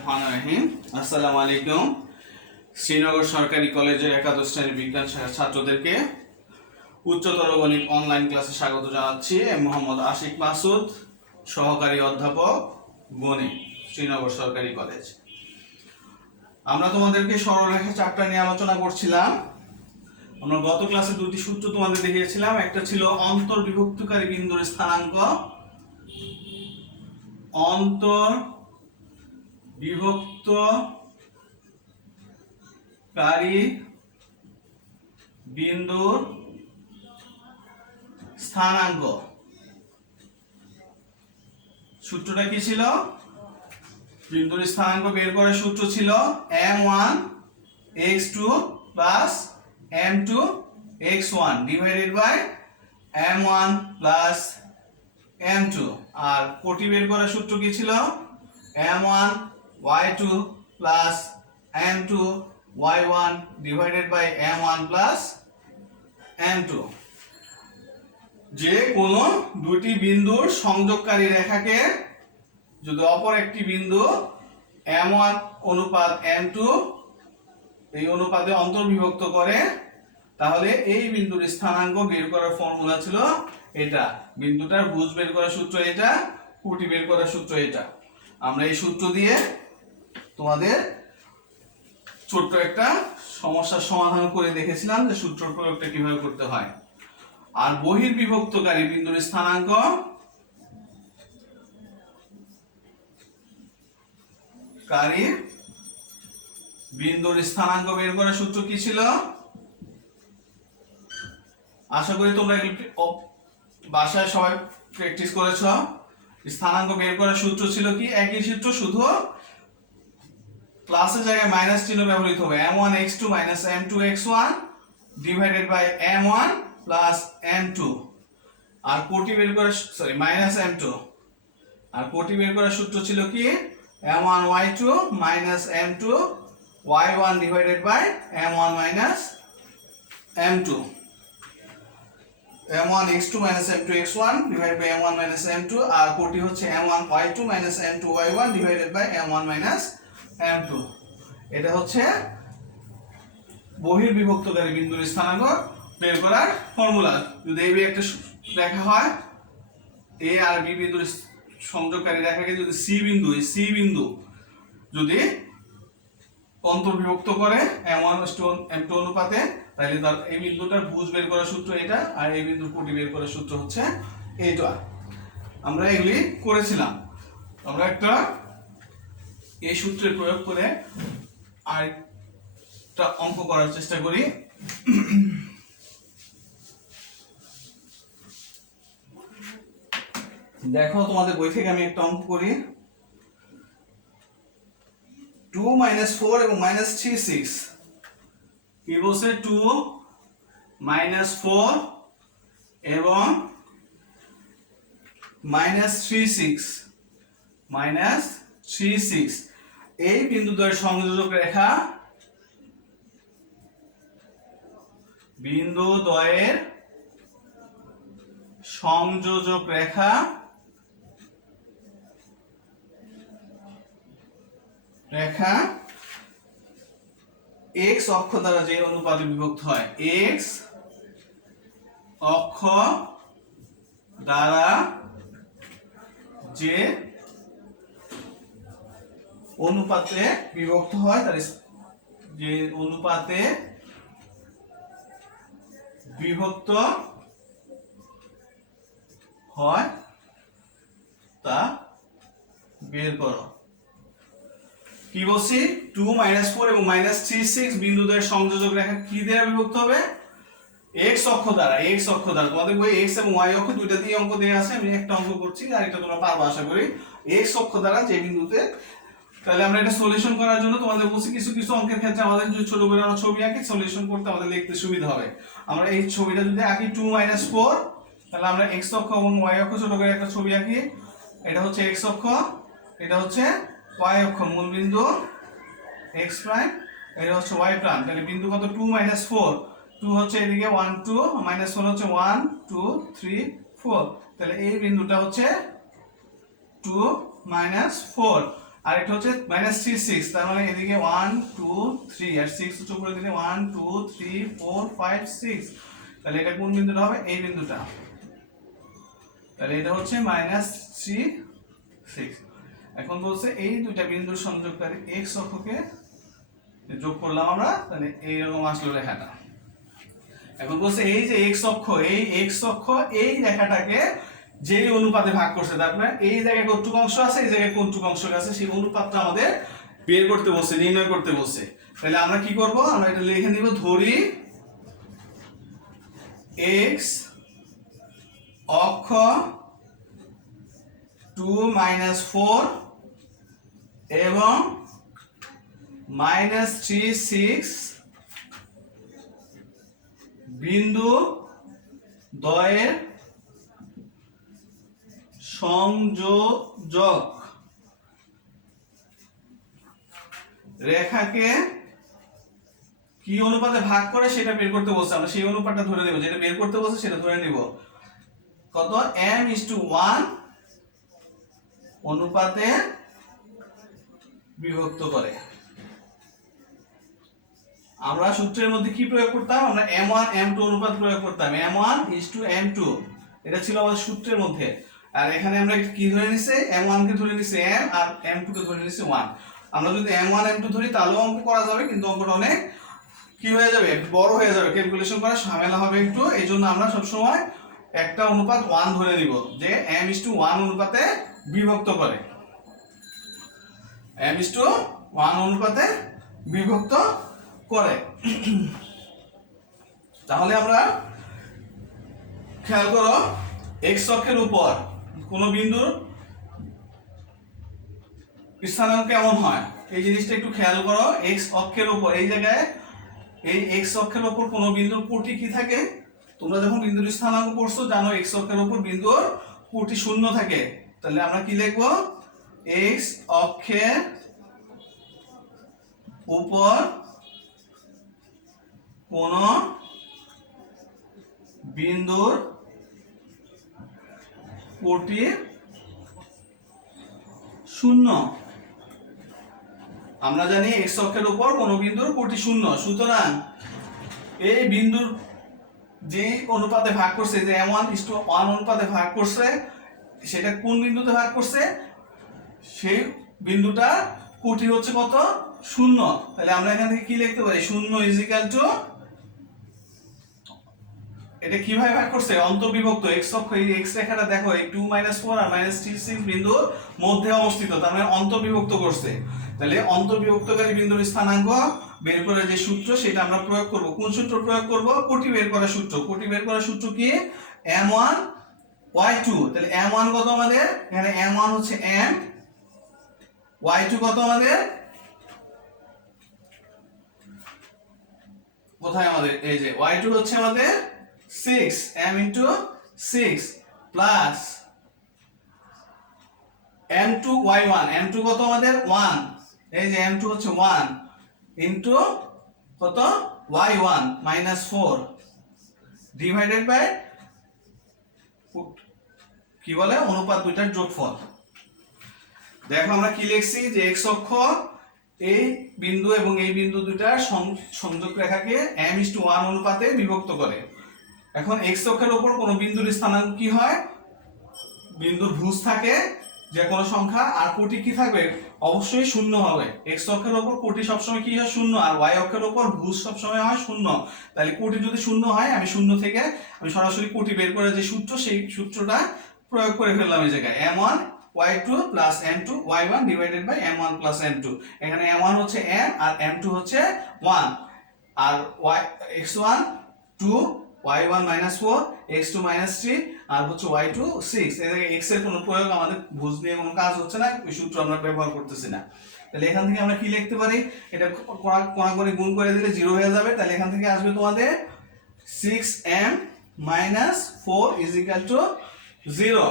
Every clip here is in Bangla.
বিসমিল্লাহিররহমানিররহিম। আসসালামু আলাইকুম। শ্রীনগর সরকারি কলেজের একাদশ শ্রেণীর বিজ্ঞান শাখার ছাত্রদেরকে উচ্চতর গণিত অনলাইন ক্লাসে স্বাগত জানাচ্ছি। মোহাম্মদ আশিক মাসুদ, সহকারী অধ্যাপক, গণিত, শ্রীনগর সরকারি কলেজ। আমরা তোমাদেরকে সরলরেখা চ্যাপ্টার নিয়ে আলোচনা করছিলাম। আমরা গত ক্লাসে দুটি সূত্র তোমাদের দেখিয়েছিলাম। একটা ছিল অন্তর্বিভক্তকারী বিন্দুর স্থানাঙ্ক, অন্তর্বিভক্তকারী বিন্দুর স্থানাঙ্ক। সূত্রটা কি ছিল? বিন্দুর স্থানাঙ্ক বের করার সূত্র ছিল m1 x2 plus m2 x1 divided by m1 plus m2। আর কোটি বের করার সূত্র কি ছিল? m1 y2 plus m2 y1 divided by m1 plus m2। যে কোনো দুটি বিন্দুর সংযোগকারী রেখাকে যদি অপর একটি বিন্দু m1 অনুপাত m2 এই অনুপাতে অন্তর্বিভক্ত করে, তাহলে এই বিন্দুর স্থানাঙ্ক বের করার ফর্মুলা ছিল এটা। বিন্দুটার ভুজ বের করার সূত্র এটা, কোটি বের করার সূত্র এটা। আমরা এই সূত্র দিয়ে তোমাদের ছোট্ট একটা সমস্যার সমাধান করে দেখেছিলাম যে সূত্র প্রয়োগটা কিভাবে করতে হয়। আর বহির্বিভক্তকারী বিন্দুর স্থানাঙ্ক বিন্দুর স্থানাঙ্ক বের করার সূত্র কি ছিল? আশা করি তোমরা বাসায় সবাই প্র্যাকটিস করেছ। স্থানাঙ্ক বের করার সূত্র ছিল কি? একই সূত্র, শুধু প্লাসের জায়গায় মাইনাস চিহ্ন ব্যবহৃত হবে। m1 x2 minus m2 x1 divided by m1 plus m2। আর কোটি বের করার মাইনাস m2। আর কোটি বের করার সূত্র ছিল কি? m1 y2 minus m2 y1 divided by m1 minus m2। m1 x2 minus m2 x1 divided by m1 minus m2। আর কোটি হচ্ছে m1 y2 minus m2 y1 divided by m1 minus m2। এটা হচ্ছে বহির্বিভক্তকারী বিন্দুর স্থানাঙ্ক বের করার ফর্মুলা। যদি এই একটা রেখা হয়, এ আর বি বিন্দুর সংযোগকারী রেখাকে যদি সি বিন্দু যদি অন্তর্বিভক্ত করে m1 m2 অনুপাতে, তাহলে তার এই বিন্দুটার ভুজ বের করার সূত্র এটা, আর এই বিন্দুর কোটি বের করার সূত্র হচ্ছে এইটা। আমরা এগুলি করেছিলাম। আমরা একটা এই সূত্রের প্রয়োগ করে আরেকটা অঙ্ক করার চেষ্টা করি। দেখো তোমাদের বই থেকে আমি একটা অঙ্ক করি। 2 - 4 এবং -3 6 কি বলছে? 2 - 4 এবং -3 6 এই বিন্দুদ্বয়ের সংযোজক রেখা, বিন্দুদ্বয়ের সংযোজক রেখা x অক্ষ দ্বারা যে অনুপাতে বিভক্ত হয়, x অক্ষ দ্বারা যে অনুপাতে বিভক্ত হয়, তার যে অনুপাতে বিভক্ত হয় তা বের করো। কি বলছি? 2 - 4 এবং -3 6 বিন্দুদ্বয়ের সংযোজক রেখা কি দ্বারা বিভক্ত হবে? x অক্ষ দ্বারা। তোমাদের বই x এবং y অক্ষ দুইটা দিয়ে অঙ্ক দেয়া আছে। আমি একটা অঙ্ক করছি, আর এটা তোমরা পারবে আশা করি। x অক্ষ দ্বারা যে বিন্দুতে, তাহলে আমরা এটা সলিউশন করার জন্য তোমাদের বলছি কিছু কিছু অঙ্কের ক্ষেত্রে আমাদের যদি ছোট করে আমরা ছবি আঁকি, সলিউশন করতে আমাদের লিখতে সুবিধা হবে। আমরা এই ছবিটা যদি আঁকি 2 - 4, তাহলে আমরা x অক্ষ এবং y অক্ষ ছোট করে একটা ছবি আঁকি। এটা হচ্ছে x অক্ষ, এটা হচ্ছে y অক্ষ, মূল বিন্দু x প্রাইম, এটা হচ্ছে y প্রাইম। তাহলে বিন্দু কত? 2 - 4। 2 হচ্ছে এদিকে 1 2, -4 হচ্ছে 1 2 3 4। তাহলে এই বিন্দুটা হচ্ছে 2 - 4। আর একটা হচ্ছে -3 6, তার মানে এদিকে 1 2 3 আর 6 হচ্ছে উপরে দিলে 1 2 3 4 5 6, তাহলে এটা কোন বিন্দুটা হবে? এই বিন্দুটা। তাহলে এটা হচ্ছে -3 6। এখন বলছে এই দুইটা বিন্দুর সংযোগকারী x অক্ষকে যোগ করলাম আমরা, তাহলে এইরকম আসলো রেখাটা। এখন বলছে এই যে x অক্ষ, এই x অক্ষ এই রেখাটাকে যেই অনুপাতে ভাগ করছে, তারপরে এই জায়গায় কতটুকু অংশ আছে, এই জায়গায় কতটুকু অংশ আছে, সেই অনুপাতটা আমাদের বের করতে বলছে, নির্ণয় করতে বলছে। তাহলে আমরা কি করব? আমরা এটা লিখে নিব, ধরি x অক্ষ 2 4 এবং -3 6 বিন্দু দ্বয়ের সংযোজক রেখাকে কি অনুপাতে ভাগ করে সেটা বের করতে বলছে। আমরা সেই অনুপাতটা ধরে নেব, যেটা বের করতে বলছে সেটা ধরে নিব। কত? m:1 অনুপাতে বিভক্ত করে। আমরা সূত্রের মধ্যে কি প্রয়োগ করতাম? আমরা m1 m2 অনুপাত প্রয়োগ করতাম, m1:m2, এটা ছিল আমাদের সূত্রের মধ্যে। আর এখানে আমরা কি ধরে নিছি? m1 কে ধরে নিছি m, আর m2 কে ধরে নিছি 1। আমরা যদি m1 m2 ধরি তাহলেও অঙ্ক করা যাবে, কিন্তু অঙ্কটা অনেক কি হয়ে যাবে, বড় হয়ে যাবে, ক্যালকুলেশন করা ঝামেলা হবে একটু। এই জন্য আমরা সবসময় একটা অনুপাত 1 ধরে নিব, যে m:1 অনুপাতে বিভক্ত করে, m:1 অনুপাতে বিভক্ত করে। তাহলে আমরা খেয়াল করো, x অক্ষের উপর কোন বিন্দুর স্থানাঙ্ক কেমন হয়, এই জিনিসটা একটু খেয়াল করো। x অক্ষের উপর এই জায়গায়, এই x অক্ষের উপর কোন বিন্দুর কোটি কি থাকে? তোমরা যখন বিন্দুর স্থানাঙ্ক পড়ছো জানো x অক্ষের উপর বিন্দুর কোটি শূন্য থাকে। তাহলে আমরা কি লিখবো? x অক্ষের উপর কোন বিন্দুর কোটি শূন্য। আমরা জানি x অক্ষের উপর কোন বিন্দুর কোটি শূন্য, সুতরাং এই বিন্দুর যে অনুপাতে ভাগ করছে, যে m1:1 অনুপাতে ভাগ করছে, সেটা কোন বিন্দুতে ভাগ করছে? সেই বিন্দুটা কোটি হচ্ছে কত? শূন্য। তাহলে আমরা এখান থেকে কি লিখতে পারি? 0 এটা কিভাবে ভাগ করছে? অন্তর্বিভক্ত। x অক্ষ, এই x রেখাটা দেখো, এই 2 4 আর -3 6 বিন্দুর মধ্যে অবস্থিত, তার মানে অন্তর্বিভক্ত করছে। তাহলে অন্তর্বিভক্তকারী বিন্দুর স্থানাঙ্ক বের করার যে সূত্র, সেটা আমরা প্রয়োগ করব। কোন সূত্র প্রয়োগ করব? কোটি বের করার সূত্র। কোটি বের করার সূত্র কি? m1/2। তাহলে m1 কত আমাদের? এখানে m1 হচ্ছে m, y2 কত আমাদের? কোথায় আমাদের? এই যে y2 হচ্ছে আমাদের 6, m:6 প্লাস m2y1, m2 কত আমাদের? 1, এই যে m2 হচ্ছে 1 ইনটু কত? y1 -4 ডিভাইডেড বাই কি বলে? অনুপাত দুইটার যোগফল। দেখো আমরা কি লিখছি, যে x অক্ষ এই বিন্দু এবং এই বিন্দু দুইটার সংযোগ রেখাকে m:1 অনুপাতে বিভক্ত করে। এখন x অক্ষের উপর কোন বিন্দুর স্থানাঙ্ক কি হয়? বিন্দুর ভুজ থাকে যে কোনো সংখ্যা, আর কোটি কি থাকবে? অবশ্যই শূন্য হবে। x অক্ষের উপর কোটি সবসময় কি হয়? শূন্য। আর y অক্ষের উপর ভুজ সবসময় হয় শূন্য। তাহলে কোটি যদি শূন্য হয়, আমি শূন্য থেকে আমি সরাসরি কোটি বের করার যে সূত্র, সেই সূত্রটা প্রয়োগ করে ফেললাম এই জায়গায়। m1y2 plus m2y1 divided by m1 plus m2। এখানে m1 হচ্ছে m আর m2 হচ্ছে 1, আর x1 2, y1 -4, x2 -3, আর হচ্ছে y2 6। এই জায়গায় x এর কোনো প্রয়োগ, আমাদের ভুজ নিয়ে কোনো কাজ হচ্ছে না, ওই সূত্র আমরা ব্যবহার করতেছি না। তাহলে এখান থেকে আমরা কি লিখতে পারি? এটা কোণাকুণি গুণ করে দিলে 0 হয়ে যাবে। তাহলে এখান থেকে আসবে তোমাদের 6m - 4 = 0,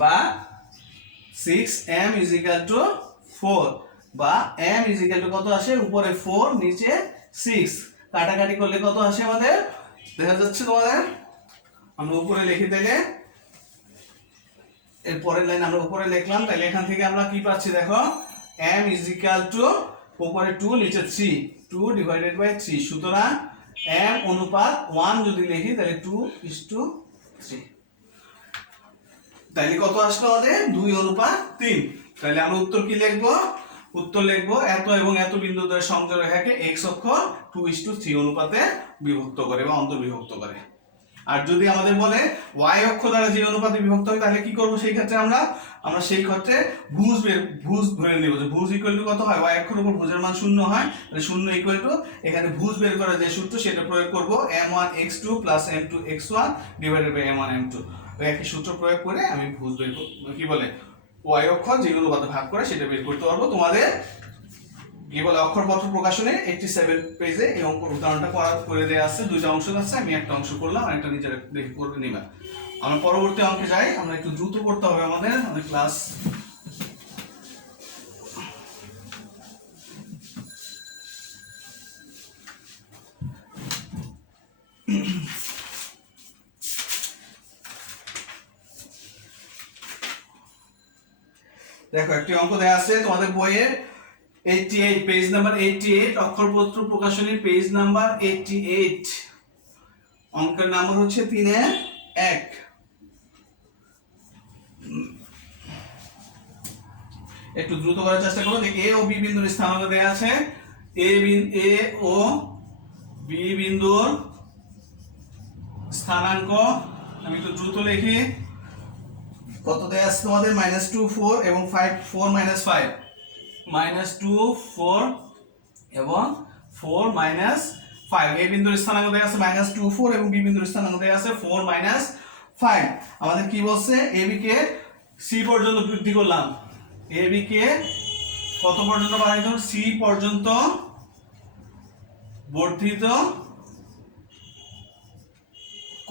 বা 6m = 4, বা m = কত আসে? উপরে 4 নিচে 6, কাটাকাটি করলে কত আসে আমাদের? দেখা যাচ্ছে তোমাদের, আমরা উপরে লিখে দিলে এর পরের লাইন আমরা উপরে লিখলাম, তাহলে এখান থেকে আমরা কি পাচ্ছি দেখো, m ইজ ইকুয়াল টু উপরে 2 নিচে 3, 2 ডিভাইডেড বাই 3, সুতরাং m অনুপাত 1 যদি লিখি তাহলে 2:3, তাহলে কত আসলো আমাদের 2:3। তাহলে আমরা উত্তর কি লিখবো, উত্তর লিখবো এত এবং এত বিন্দু দ্বয়ের সংযোগ রেখাকে x অক্ষ 2:3 অনুপাতে বিভক্ত করে বা অন্তর্বিভক্ত করে। আর যদি আমাদের বলে y অক্ষ দ্বারা যে অনুপাতে বিভক্ত হয় তাহলে কি করব, সেই ক্ষেত্রে আমরা সেই ক্ষেত্রে ভুজ ধরে নেব যে ভুজ ইকুয়াল টু কত হয়, y অক্ষের উপর ভুজের মান 0 হয়, তাহলে 0 ইকুয়াল টু এখানে ভুজ বের করার যে সূত্র সেটা প্রয়োগ করব, m1x2 m2x1 divided by m1 m2, ওই একই সূত্র প্রয়োগ করে আমি ভুজ বের কি বলে y অক্ষ যে অনুপাতে ভাগ করে সেটা বের করতে পারবো। তোমাদের কি বলে অক্ষরপত্র প্রকাশনে 87 পেজে এই অঙ্ক উদাহরণটা করে দেয়া আছে, দুইটা অংশ আছে, আমি একটা অংশ করলাম আর একটা নিচে দেখে করে নিবা। আমরা পরবর্তী অঙ্কে যাই, আমরা একটু দ্রুত করতে হবে আমাদের অনেক ক্লাস। দেখো একটি অঙ্ক দেয়া আছে তোমাদের বইয়ে 88 পেজ নাম্বার 88, অক্ষরপত্র প্রকাশনী পেজ নাম্বার 88, অঙ্কের নাম্বার হচ্ছে 3-1। একটু দ্রুত করার চেষ্টা করো। দেখি এ ও বি বিন্দুর স্থানাঙ্ক দেয়া আছে, এ ও বি বিন্দুর স্থানাঙ্ক আমি একটু দ্রুত লিখি। কত দেয়া আছে তোমাদের, -2 4 এবং 5 4 -5, -2 4 এবং 4 -5। এ বিন্দুর স্থানাঙ্ক দেয়া আছে -2 4 এবং বি বিন্দুর স্থানাঙ্ক দেয়া আছে 4 -5। আমাদের কি বলছে, এ বি কে সি পর্যন্ত বৃদ্ধি করলাম, এ বি কে কত পর্যন্ত বাড়াইতে হবে, সি পর্যন্ত বর্ধিত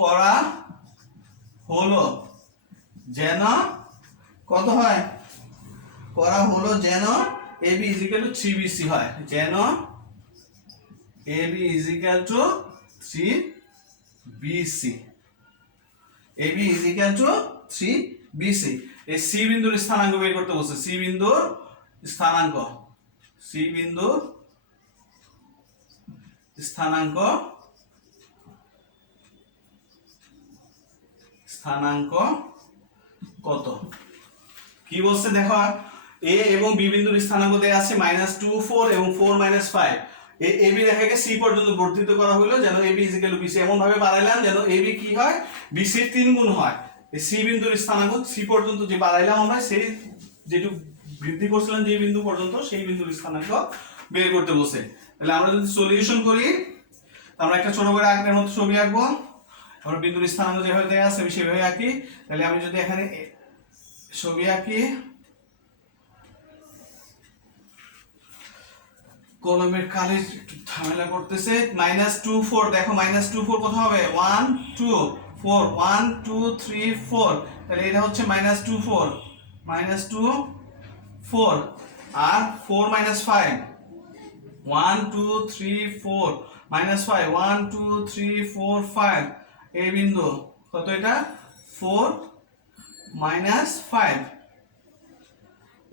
করা হলো যেন কত হয়, করা হলো যেন AB = 3BC হয়, যেন AB = 3BC, AB = 3BC। এই সি বিন্দুর স্থানাঙ্ক বের করতে বলছে, সি বিন্দুর স্থানাঙ্ক, সি বিন্দুর স্থানাঙ্ক, স্থানাঙ্ক কত কি বলছে দেখো, এ এবং বি বিন্দুর স্থানাঙ্ক দেয়া আছে -2 4 এবং 4 -5। এ বি রেখাকে সি পর্যন্ত বর্ধিত করা হলো যেন AB = BC, এমন ভাবে বাড়াইলাম যেন AB কি হয়, BC এর 3 গুণ হয়। এই সি বিন্দুর স্থানাঙ্ক সি পর্যন্ত যে বাড়াইলাম আমরা, সেই যেটুকু বৃদ্ধি করছিলাম যে বিন্দু পর্যন্ত, সেই বিন্দুর স্থানাঙ্ক বের করতে বলছে। তাহলে আমরা যদি সলিউশন করি, আমরা একটা ছোট করে আঁকার মতো ছবি আঁকবো, আমরা বিন্দুর স্থানাঙ্ক যেভাবে দেয়া আছে আমি সেভাবে আঁকি। তাহলে আমি যদি এখানে ছবি আঁকি, কলমের কালি একটু ঝামেলা করতেছে, -2 4, দেখো -2 4 কত হবে, 1 2 4, 1 2 3 4, তাহলে এটা হচ্ছে -2 4, -2 4 আর 4 -5, 1 2 3 4 -5, 1 2 3 4 5, এই বিন্দু কত, এটা 4 -5।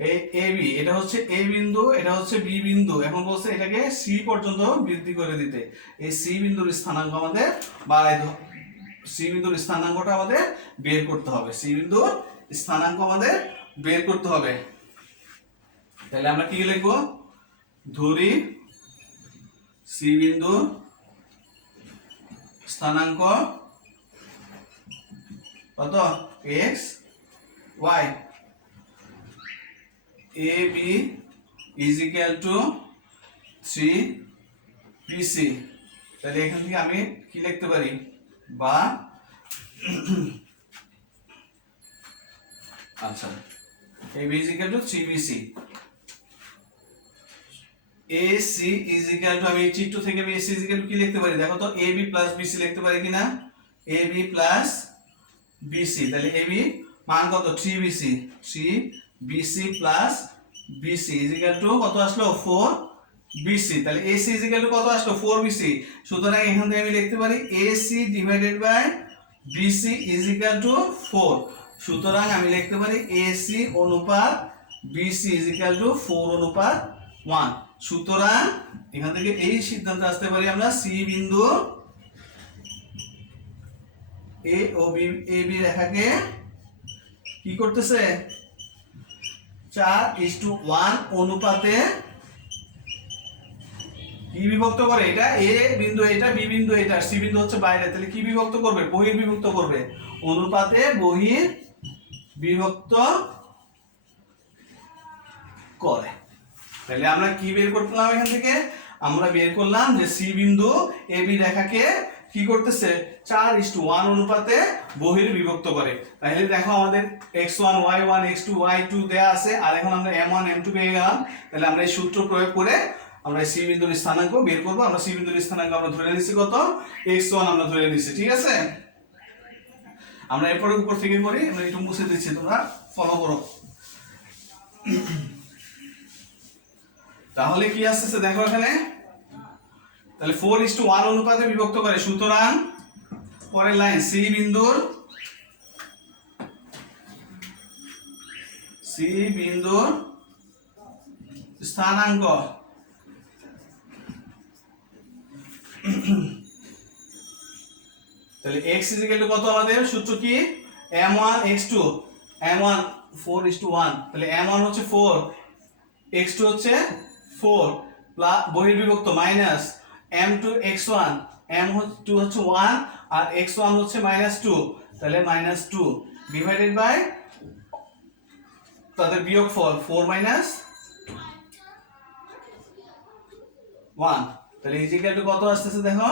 এই AB এটা হচ্ছে A বিন্দু, এটা হচ্ছে B বিন্দু, এখন বলছে এটাকে C পর্যন্ত বৃদ্ধি করে দিতে। এই C বিন্দুর স্থানাঙ্ক আমাদের বাড়াইতে হবে, C বিন্দুর স্থানাঙ্কটা আমাদের বের করতে হবে, C বিন্দুর স্থানাঙ্ক আমাদের বের করতে হবে। তাহলে আমরা কি লিখবো, ধরি C বিন্দুর স্থানাঙ্ক কত, x y, AB = 3BC। তাহলে এখান থেকে আমি কি লিখতে পারি, বা আচ্ছা AB = 3BC, AC = আমি এই চিত্র থেকে আমি AC = কি লিখতে পারি দেখো তো, AB + BC লিখতে পারি কিনা, AB + BC, তাহলে AB মান কত, 3BC, 3BC + BC = কত আসলো, 4BC। তাহলে AC = কত আসলো, 4BC। সুতরাং এখান থেকে আমি লিখতে পারি AC / BC = 4। সুতরাং আমি লিখতে পারি AC অনুপাত BC ইজ ইকুয়াল টু 4 অনুপাত 1। সুতরাং এখান থেকে এই সিদ্ধান্তে আসতে পারি আমরা সি বিন্দু এ ও বি রেখাকে কি করতেছে 4:1 অনুপাতে কি বিভক্ত করে, এটা এ বিন্দু এটা বি বিন্দু এটা সি বিন্দু হচ্ছে বাইরে, তাহলে কি বিভক্ত করবে বহির্বিভক্ত করবে, অনুপাতে বহির্বিভক্ত করে। তাহলে আমরা কি বের করলাম এখান থেকে, আমরা বের করলাম যে সি বিন্দু এ বি রেখাকে কি করতেছে 4:1 অনুপাতে বহির্বিভক্ত করে। তাহলে দেখো আমাদের x1 y1 x2 y2 দেয়া আছে, আর এখন আমরা m1 m2 পেয়ে গেলাম। তাহলে আমরা এই সূত্র প্রয়োগ করে আমরা সি বিন্দুর স্থানাঙ্ক বের করব। আমরা সি বিন্দুর স্থানাঙ্ক আমরা ধরে নিচ্ছি কত, x1 আমরা ধরে নিচ্ছি, ঠিক আছে। আমরা এরপরে উপর থেকে করি, আমরা একটু মুছে দিচ্ছি, তোমরা ফলো করো। তাহলে কি আসছে দেখো এখানে, তাহলে 4:1 অনুপাতে বিভক্ত করে। সুতরাং পরের লাইন সি বিন্দুর স্থানাঙ্ক তাহলে x ইজ ইকুয়াল টু কত, আমাদের সূত্র কি m1 x2 m1 4:1, তাহলে m1 হচ্ছে 4, x2 হচ্ছে 4 plus বহির্বিভক্ত minus m2 x1, m2 হচ্ছে 1 আর x1 হচ্ছে -2, তাহলে -2 ডিভাইডেড বাই তাদের বিয়োগফল 4 - 1, তাহলে ইজ ইকুয়াল টু কত আসতেছে দেখো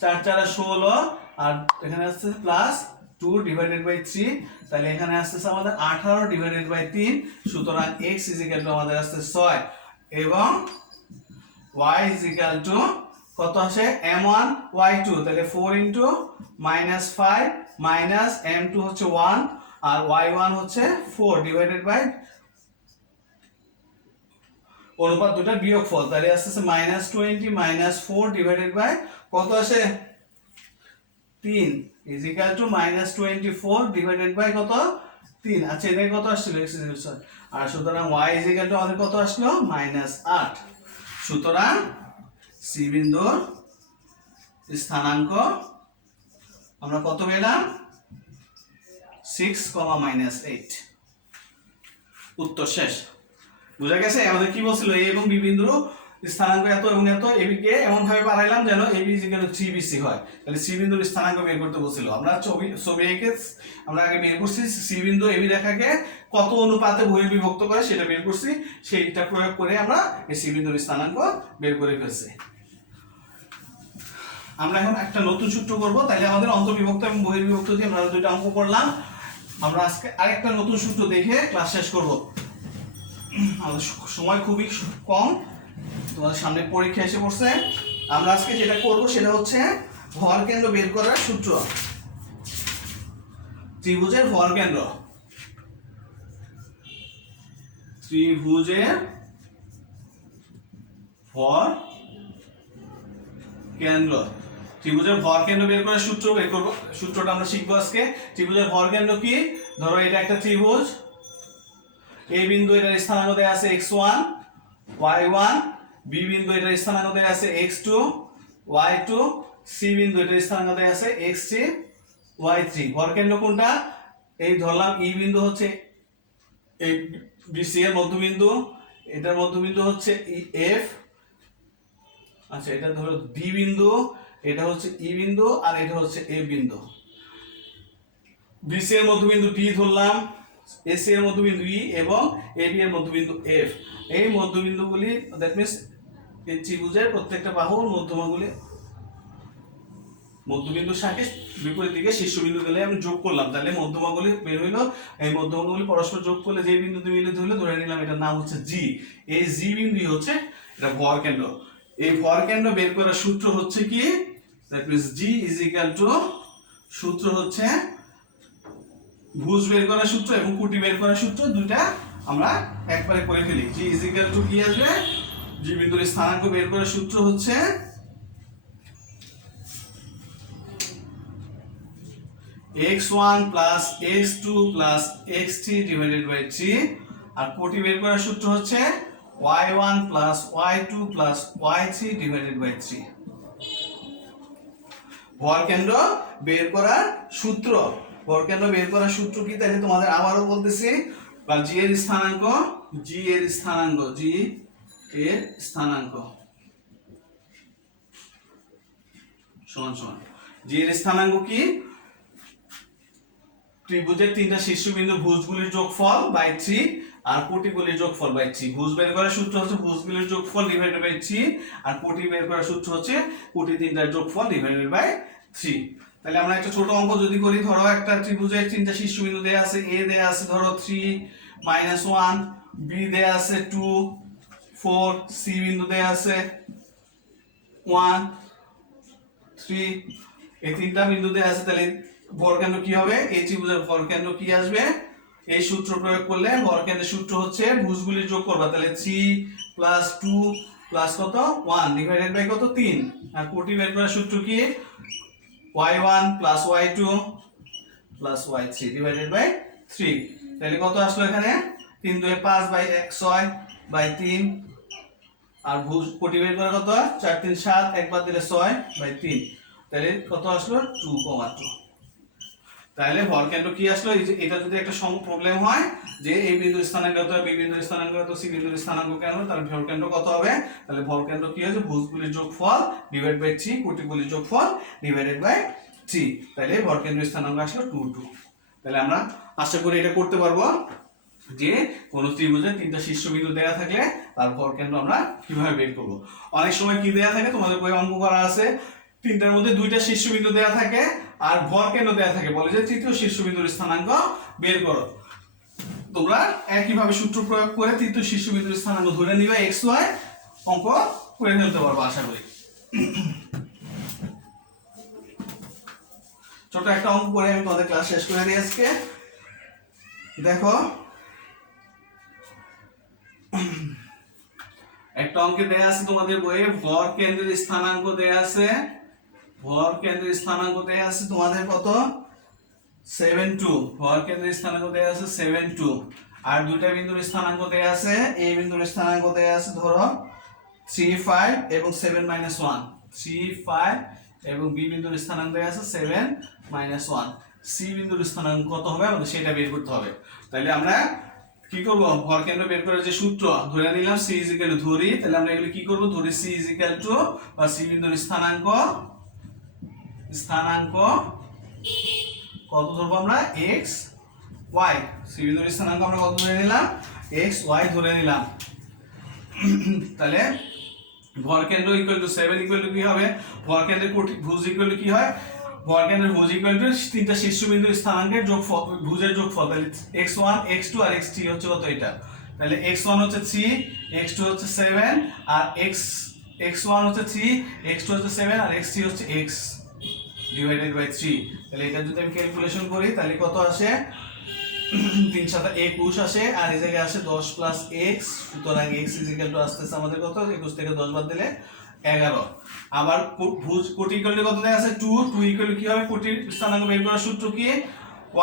4 4 16 আর এখানে আসছে প্লাস 2 ডিভাইডেড বাই 3, তাহলে এখানে আসছে আমাদের 18 ডিভাইডেড বাই 3। সুতরাং x ইজ ইকুয়াল টু আমাদের আসছে 6 এবং y ইজ ইকুয়াল টু কত আসে m1 y2, তাহলে 4 * -5 মাইনাস m2 হচ্ছে 1 আর y1 হচ্ছে 4 ডিভাইডেড বাই অনুপাত দুটার বিয়োগফল, তাহলে আসছে -20 4 ডিভাইডেড বাই কত আসে 3 is equal to -24 divided by কত 3। আচ্ছা এটাই কত আসছিল x ইজ ইকুয়াল, আর সুতরাং y ইজ ইকুয়াল টু আমাদের কত আসলো -8। সুতরাং সি বিন্দুর স্থানাঙ্ক আমরা কত পেলাম 6, -8। উত্তর শেষ। বুঝা গেছে আমাদের কি বলছিল এ এবং বি বিন্দুর স্থানাঙ্ক এত এবং এত, এবি কে এমন ভাবে বাড়াইলাম যেন AB is equal two 3bc হয়। তাহলে সি বিন্দুর স্থানাঙ্ক বের করতে বলছিল। আমরা ছবি এঁকে আমরা আগে বের করছি সি বিন্দু এবি রেখাকে কত অনুপাতে বহির্বিভক্ত করে সেটা বের করছি, সেইটা প্রয়োগ করে আমরা এই সি বিন্দুর স্থানাঙ্ক বের করে ফেলছি। আমরা এখন একটা নতুন সূত্র করব, তাহলে আমাদের অন্তর্বিভক্ত এবং বহির্বিভক্ত দিয়ে আমরা দুটো অঙ্ক করলাম। আমরা আজকে আরেকটা নতুন সূত্র দেখে ক্লাস শেষ করব। আমাদের সময় খুবই কম, তোমাদের সামনে পরীক্ষা এসে পড়ছে। আমরা আজকে যেটা করব সেটা হচ্ছে ভর কেন্দ্র বের করার সূত্র। ত্রিভুজের ভর কেন্দ্র, ত্রিভুজের ভর কেন্দ্র, ত্রিভুজের ভর কেন্দ্র বের করার সূত্র বের করব। সূত্রটা আমরা শিখবো আজকে। ত্রিভুজের ভর কেন্দ্র কি, ধরো এটা একটা ত্রিভুজ, এই বিন্দু এটার স্থানাঙ্ক দেয়া আছে x1 y1, বি বিন্দু এটার স্থানাঙ্ক দেয়া আছে x2 y2, সি বিন্দু এটার স্থানাঙ্ক দেয়া আছে x3 y3। ভর কেন্দ্র কোনটা, এই ধরলাম ই বিন্দু হচ্ছে এই বিসি এর মধ্যবিন্দু, এটার মধ্যবিন্দু হচ্ছে এফ। আচ্ছা এটা ধরো বি বিন্দু, এটা হচ্ছে ই বিন্দু আর এটা হচ্ছে এ বিন্দু। বিসি এর মধ্যবিন্দু ডি ধরলাম, এসি এর মধ্যবিন্দু ই এবং এবি এর মধ্যবিন্দু এফ। এই মধ্যবিন্দুগুলি দ্যাট মিন্স এই ত্রিভুজের প্রত্যেকটা বাহুর মধ্যমাগুলি মধ্যবিন্দুর সাথে বিপরীত দিকে শীর্ষবিন্দু গেলে আমি যোগ করলাম, তাহলে মধ্যমাগুলি বের হইলো। এই মধ্যমাগুলি পরস্পর যোগ করলে যে বিন্দুতে মিলিত হইলো ধরে নিলাম এটার নাম হচ্ছে জি। এই জি বিন্দু হচ্ছে এটা ভর কেন্দ্র। এই ভর কেন্দ্র বের করার সূত্র হচ্ছে কি, that means G is equal two, সূত্র হচ্ছে ভুজ বের করার সূত্র এবং কুটি বের করার সূত্র, দুইটা আমরা একবারে করে ফেলি। জি ইজ ইকুয়াল টু কি আসবে, জি বিন্দুর স্থানাঙ্ক বের করার সূত্র হচ্ছে x1 plus x2 plus x3 divided by 3 আর কোটি বের করার সূত্র হচ্ছে y1 plus y2 plus y3 divided by 3। ভরকেন্দ্র বের করার সূত্র, ভরকেন্দ্র বের করার সূত্র কি তাহলে তোমাদের আবারও বলতেছি, বা জি এর স্থানাঙ্ক, জি এর স্থানাঙ্ক, জি এর স্থানাঙ্ক সমান সমান জি এর স্থানাঙ্ক কি, ত্রিভুজের তিনটা শীর্ষবিন্দু ভুজগুলির যোগফল বাই 3 আর কোটিগুলির যোগফল বাই 3। ভুজ বের করার সূত্র হচ্ছে ভুজগুলির যোগফল ডিভাইডেড বাই 3 আর কোটি বের করার সূত্র হচ্ছে কোটি তিনটার যোগফল ডিভাইডেড বাই 3। তাহলে আমরা একটা ছোট অঙ্ক যদি করি, ধরো একটা ত্রিভুজের তিনটা শীর্ষবিন্দু দেয়া আছে, এ দেয়া আছে ধরো 3 -1, বি দেয়া আছে 2 4, সি বিন্দু দেয়া আছে 1 3, এই তিনটা বিন্দু দেয়া আছে। তাহলে ভরকেন্দ্র কি হবে, এই ত্রিভুজের ভরকেন্দ্র কি আসবে, এই সূত্র প্রয়োগ করলে ভরকেন্দ্রের সূত্র হচ্ছে ভুজগুলির যোগ করবা, তাহলে 3 প্লাস 2 প্লাস কত 1 ডিভাইডেড বাই কত 3। আর কোটি বের করার সূত্র কি, y1 plus y2 plus y3 divided by 3। তাহলে কত আসলো এখানে, 3 2 5 বাই 1 6 বাই 3 আর ভুজ কোটি বের করা কত 4 3 7 একবার দিলে 6 বাই 3, তাহলে কত আসলো 2,2। তাহলে ভরকেন্দ্র কি আসলো, এই যে এটা যদি একটা প্রবলেম হয় যে এই বিন্দুর স্থানাঙ্ক কত, বি বিন্দুর স্থানাঙ্ক কত, সি বিন্দুর স্থানাঙ্ক কেন, তাহলে ভরকেন্দ্র কত হবে, তাহলে ভরকেন্দ্র কি হচ্ছে ভুজগুলির যোগফল ডিভাইড বাই 3 কোটিগুলির যোগফল ডিভাইডেড বাই 3। তাহলে ভরকেন্দ্রের স্থানাঙ্ক আসলো 2 2। তাহলে আমরা আশা করি এটা করতে পারবো যে কোন ত্রিভুজের তিনটা শীর্ষবিন্দু দেয়া থাকলে তার ভরকেন্দ্র আমরা কিভাবে বের করব। অনেক সময় কি দেয়া থাকে, তোমাদের বই অঙ্ক করা আছে, তিনটার মধ্যে দুইটা শীর্ষবিন্দু দেয়া থাকে আর ভরকেন্দ্র দেয়া থাকে, বলে যে তৃতীয় শীর্ষবিন্দুর স্থানাঙ্ক বের করো। তোমরা একইভাবে সূত্র প্রয়োগ করে তৃতীয় শীর্ষবিন্দুর স্থানাঙ্ক ধরে নিবে x y, অঙ্ক করে ফেলতে পারবো আশা করি। ছোট একটা অঙ্ক করে আমি তোমাদের ক্লাস শেষ করে দিই আজকে। দেখো একটা অঙ্কে দেয়া আছে তোমাদের বইয়ে, ভর কেন্দ্রের স্থানাঙ্ক দেয়া আছে, ভর কেন্দ্রের স্থানাঙ্ক দেয়া আছে তোমাদের কত 7 2, ভর কেন্দ্রের স্থানাঙ্ক দেয়া আছে 7 2 আর দুইটা বিন্দুর স্থানাঙ্ক দেয়া আছে, এই বিন্দুর স্থানাঙ্ক দেয়া আছে ধরো 3 5 এবং 7 -1, 3 5 এবং বি বিন্দুর স্থানাঙ্ক দেয়া আছে 7 -1, সি বিন্দুর স্থানাঙ্ক কত হবে আমাদের সেটা বের করতে হবে। তাহলে আমরা কি করব, ভরকেন্দ্র বের করার যে সূত্র ধরে নিলাম c ধরি, তাহলে আমরা এগুলো কি করব, ধরি c বা সি বিন্দুর স্থানাঙ্ক, স্থানাঙ্ক কত ধরবো আমরা x y, সি বিন্দুর স্থানাঙ্ক আমরা কত ধরে নিলাম x y ধরে নিলাম। তাহলে ভরকেন্দ্র ইকুয়াল টু 7 ইকুয়াল টু কি হবে, ভরকেন্দ্রের ভুজ ইকুয়াল টু কি হয়, ভরকেন্দ্রের ভুজ ইকুয়াল টু তিনটা শীর্ষবিন্দুর স্থানাঙ্কের যোগফল, ভুজের যোগফল। তাহলে x1 x2 আর x3 হচ্ছে কত এটা, তাহলে x1 হচ্ছে 3 x2 হচ্ছে 7 আর x1 হচ্ছে 3 x2 হচ্ছে 7 আর x3 হচ্ছে x ডিভাইডেড বাই 3। তাহলে এটা যদি আমি ক্যালকুলেশন করি তাহলে কত আসে, 3 7 21 আসে আর এই জায়গায় আসে 10 প্লাস x, সুতরাং x আসতেছে আমাদের কত, 21 থেকে 10 বাদ দিলে 11। আবার ভুজ কোটি ইকুয়াল টু কত দেয়া আছে 2 2 ইকুয়াল টু কি হবে, কোটির স্থানাঙ্ক বের করার সূত্র কি,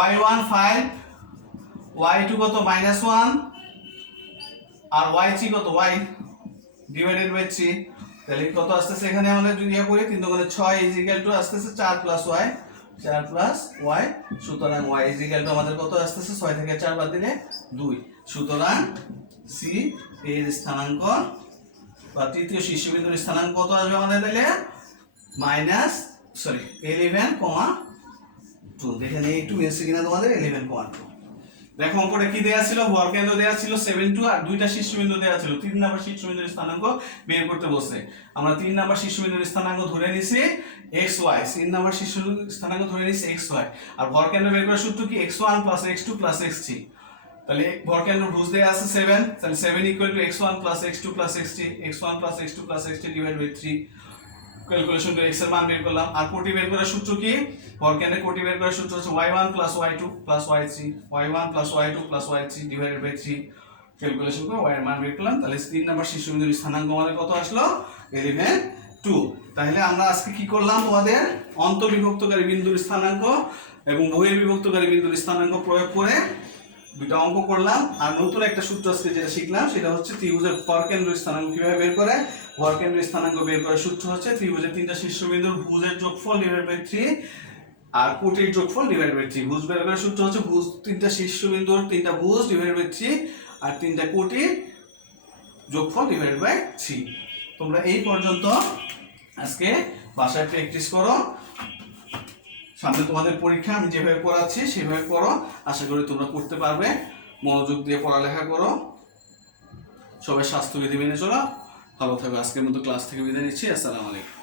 y1 5 y2 কত -1 আর y3 কত y ডিভাইডেড বাই 3। তাহলে কত আসতেছে এখানে আমাদের যদি ইয়া করি 3 দুগুণে 6 আসতেছে 4 প্লাস y, সুতরাং y আমাদের কত আসতেছে 6 থেকে 4 বাদ দিলে 2, সুতরাং c এর স্থানাঙ্ক বা তৃতীয় শীর্ষবিন্দুর স্থানাঙ্ক কত আসবে আমাদের, তাহলে 11,2। দেখে নেই একটু মিলছে কিনা তোমাদের, 11,2। দেখো অঙ্কটা কি দেয়া ছিল, ভরকেন্দ্র দেয়া ছিল 7 2 আর দুইটা শীর্ষবিন্দু দেয়া ছিল, 3 নাম্বার শীর্ষবিন্দুর স্থানাঙ্ক বের করতে বলছে। আমরা 3 নাম্বার শীর্ষবিন্দুর স্থানাঙ্ক ধরে নিছি xy, 3 নাম্বার শীর্ষবিন্দুর স্থানাঙ্ক ধরে নিছি xy আর ভরকেন্দ্র বের করার সূত্র কি x1 + x2 + x3। তাহলে ভরকেন্দ্র ভুজ দেয়া আছে 7, তাহলে 7 = x1 + x2 + x3, x1 + x2 + x3 / 3, calculation করে x এর মান বের করলাম। আর কোটি বের করার সূত্র কি, ভরকেন্দ্রের কোটি বের করার সূত্র হচ্ছে y1 + y2 + y3, y1 + y2 + y3 / 3, calculation করে y এর মান বের করলাম। তাহলে 3 নাম্বার শীর্ষবিন্দুর স্থানাঙ্ক আমাদের কত আসলো 11 2। তাহলে আমরা আজকে কি করলাম, তোমাদের অন্তর্বিভক্তকারী বিন্দুর স্থানাঙ্ক এবং বহির্বিভক্তকারী বিন্দুর স্থানাঙ্ক প্রয়োগ করে দুটো অঙ্ক করলাম। আর নতুন একটা সূত্র আজকে যেটা শিখলাম সেটা হচ্ছে ত্রিভুজের ভরকেন্দ্র স্থানাঙ্ক কিভাবে বের করে। ভরকেন্দ্র স্থানাঙ্ক বের করার সূত্র হচ্ছে ত্রিভুজের তিনটা শীর্ষবিন্দুর ভুজের যোগফল ডিভাইড বাই 3 আর কোটির যোগফল ডিভাইড বাই 3। ভুজ বের করার সূত্র হচ্ছে ভুজ তিনটা শীর্ষবিন্দুর তিনটা ভুজ ডিভাইড বাই 3 আর তিনটা কোটির যোগফল ডিভাইড বাই 3। তোমরা এই পর্যন্ত আজকে বাসায় প্র্যাকটিস করো। সামনে তোমাদের পরীক্ষা, আমি যেভাবে পড়াচ্ছি সেভাবে করো, আশা করি তোমরা করতে পারবে। মনোযোগ দিয়ে পড়ালেখা করো, সবাই স্বাস্থ্যবিধি মেনে চলো। ভালো থাকো। আজকের মতো ক্লাস থেকে বিদায় নিচ্ছি। আসসালামু আলাইকুম।